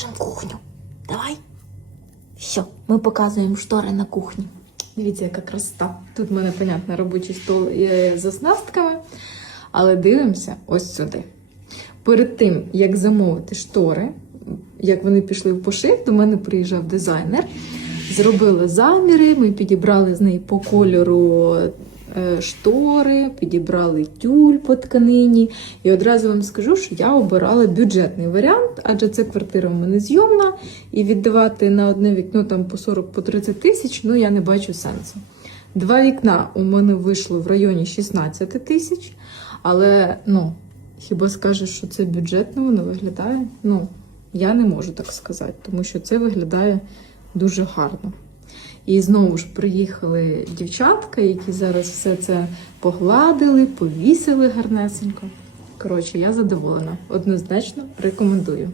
покажемо кухню. Давай. Все, ми показуємо штори на кухні. Дивіться, яка красота. Тут в мене, понятно, робочий стол з оснастками, але дивимося ось сюди. Перед тим, як замовити штори, як вони пішли в пошив, до мене приїжджав дизайнер. Зробили заміри, ми підібрали з неї по кольору штори, підібрали тюль по тканині. І одразу вам скажу, що я обирала бюджетний варіант, адже це квартира в мене зйомна, і віддавати на одне вікно там по 40 по 30 тисяч, ну я не бачу сенсу. Два вікна у мене вийшло в районі 16 тисяч, але ну, хіба скажеш, що це бюджетно воно виглядає? Ну, я не можу так сказати, тому що це виглядає дуже гарно. І знову ж приїхали дівчатка, які зараз все це погладили, повісили гарнесенько. Коротше, я задоволена. Однозначно рекомендую.